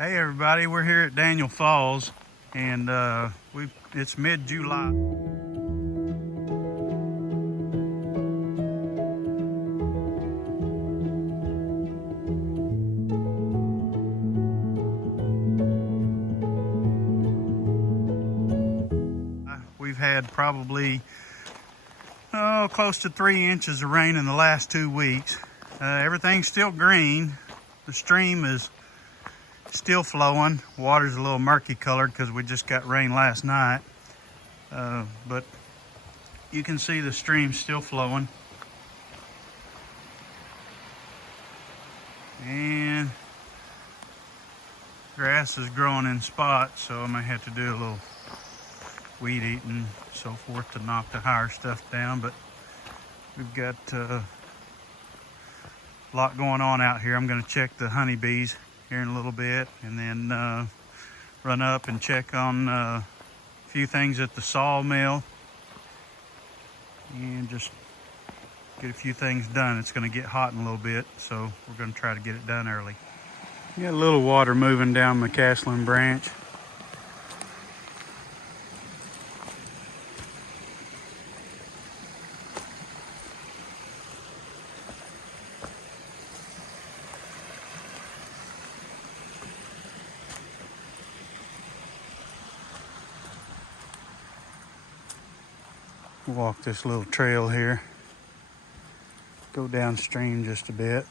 Hey everybody, we're here at Daniel Falls, and it's mid-July. We've had probably close to 3 inches of rain in the last 2 weeks. Everything's still green. The stream is still flowing. Water's a little murky colored because we just got rain last night. But you can see the stream still flowing. And grass is growing in spots, so I might have to do a little weed eating and so forth to knock the higher stuff down. But we've got a lot going on out here. I'm going to check the honeybees here in a little bit, and then run up and check on a few things at the sawmill and just get a few things done. It's going to get hot in a little bit, so we're going to try to get it done early. Got a little water moving down McCaslin Branch. Walk this little trail here, go downstream just a bit.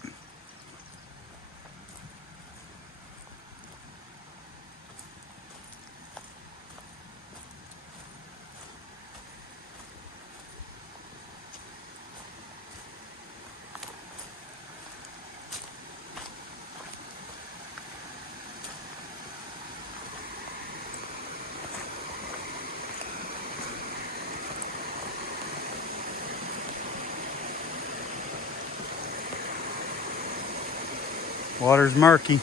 Water's murky.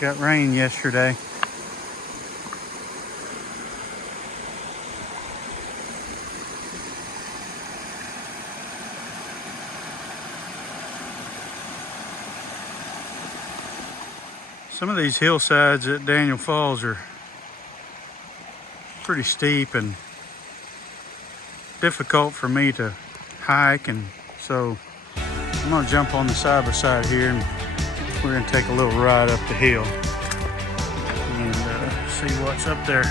Got rain yesterday. Some of these hillsides at Daniel Falls are pretty steep and difficult for me to hike, and so I'm gonna jump on the side by side here and we're going to take a little ride up the hill and see what's up there.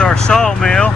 Our sawmill.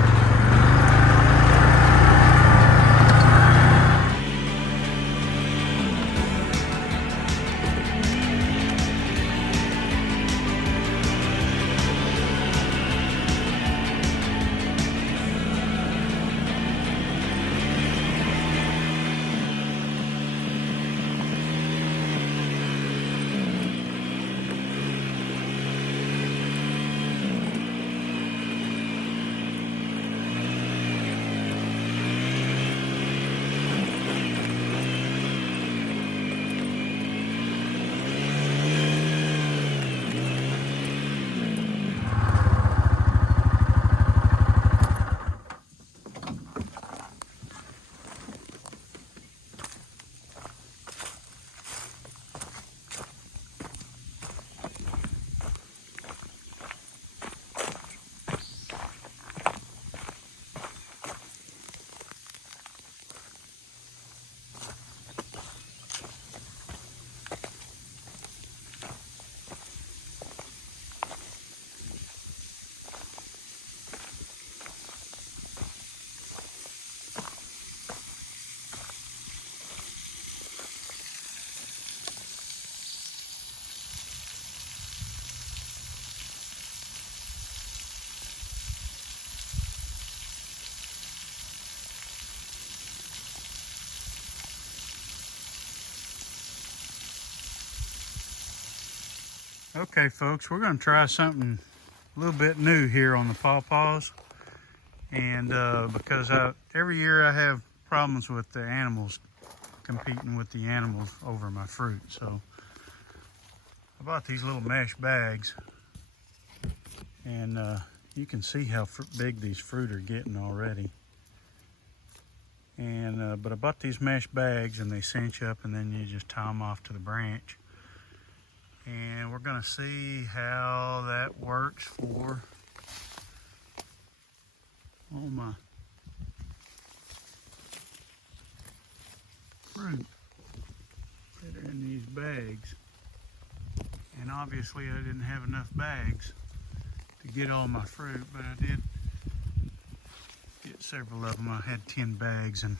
Okay folks, we're going to try something a little bit new here on the pawpaws. And because every year I have problems with the animals, competing with the animals over my fruit. So I bought these little mesh bags, and you can see how big these fruit are getting already. And but I bought these mesh bags, and they cinch up, and then you just tie them off to the branch. And we're gonna see how that works for all my fruit that are in these bags. And obviously I didn't have enough bags to get all my fruit, but I did get several of them. I had 10 bags, and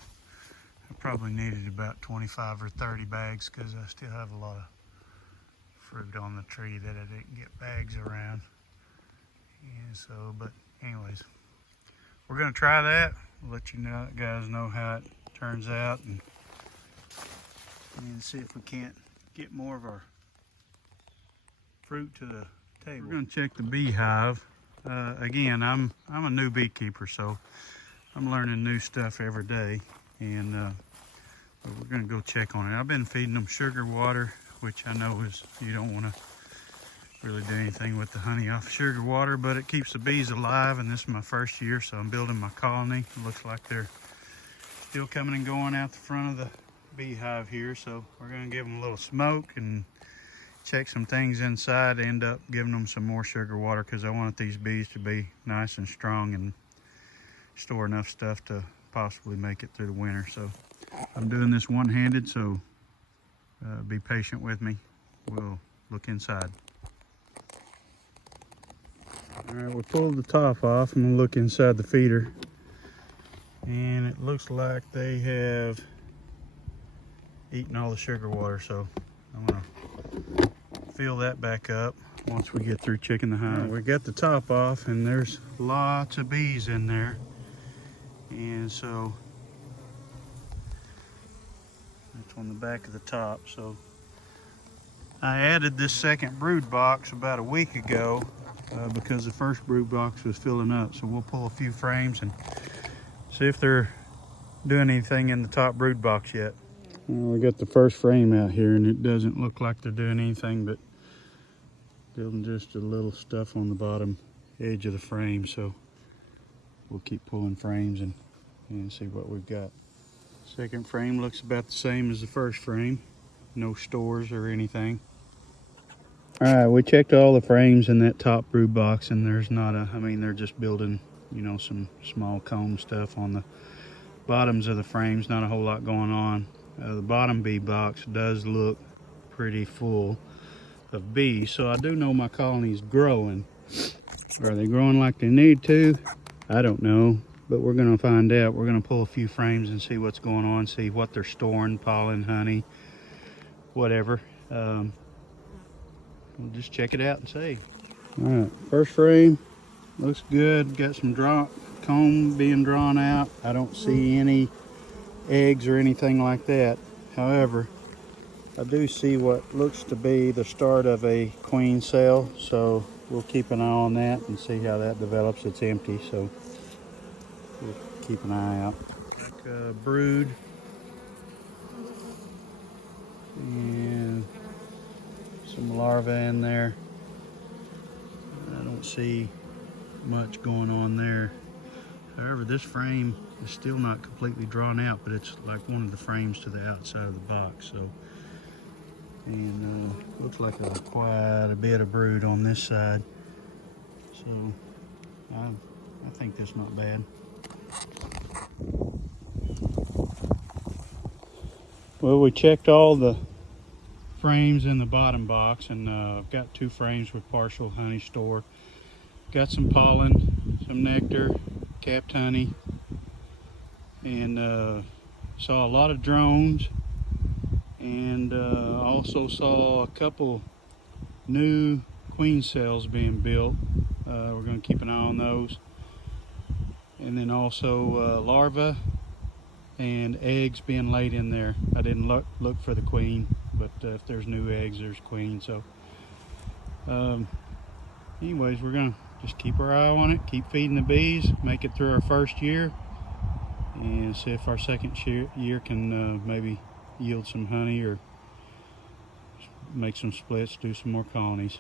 I probably needed about 25 or 30 bags because I still have a lot of fruit on the tree that I didn't get bags around. And so, but anyways, we're gonna try that. We'll let you guys know how it turns out, and see if we can't get more of our fruit to the table. We're gonna check the beehive. Again, I'm a new beekeeper, so I'm learning new stuff every day, and but we're gonna go check on it. I've been feeding them sugar water, which I know is, you don't want to really do anything with the honey off sugar water, but it keeps the bees alive, and this is my first year, so I'm building my colony. It looks like they're still coming and going out the front of the beehive here, so we're going to give them a little smoke and check some things inside, end up giving them some more sugar water because I want these bees to be nice and strong and store enough stuff to possibly make it through the winter. So I'm doing this one-handed, so be patient with me. We'll look inside. All right, we pulled the top off, and we'll look inside the feeder. And it looks like they have eaten all the sugar water, so I'm gonna fill that back up once we get through checking the hive. We got the top off, and there's lots of bees in there. And so that's on the back of the top. So I added this second brood box about a week ago because the first brood box was filling up. So we'll pull a few frames and see if they're doing anything in the top brood box yet. Well, we got the first frame out here, and it doesn't look like they're doing anything but building just a little stuff on the bottom edge of the frame. So we'll keep pulling frames and see what we've got. Second frame looks about the same as the first frame. No stores or anything. All right, we checked all the frames in that top brood box, and there's not a, I mean, they're just building, you know, some small comb stuff on the bottoms of the frames. Not a whole lot going on. The bottom bee box does look pretty full of bees, so I do know my colony is growing. Are they growing like they need to? I don't know, but we're gonna find out. We're gonna pull a few frames and see what's going on, see what they're storing, pollen, honey, whatever. We'll just check it out and see. All right, first frame looks good. Got some comb being drawn out. I don't see any eggs or anything like that. However, I do see what looks to be the start of a queen cell, so we'll keep an eye on that and see how that develops. It's empty, so we'll keep an eye out. Like a brood, and some larvae in there. I don't see much going on there. However, this frame is still not completely drawn out, but it's like one of the frames to the outside of the box. So, and looks like there's quite a bit of brood on this side. So I think that's not bad. Well, we checked all the frames in the bottom box, and I've got 2 frames with partial honey store. Got some pollen, some nectar, capped honey, and saw a lot of drones, and also saw a couple new queen cells being built. We're going to keep an eye on those. And then also larvae and eggs being laid in there. I didn't look for the queen, but if there's new eggs, there's queen. So Anyways, we're gonna just keep our eye on it, keep feeding the bees, make it through our first year, and see if our second year can maybe yield some honey or make some splits, do some more colonies.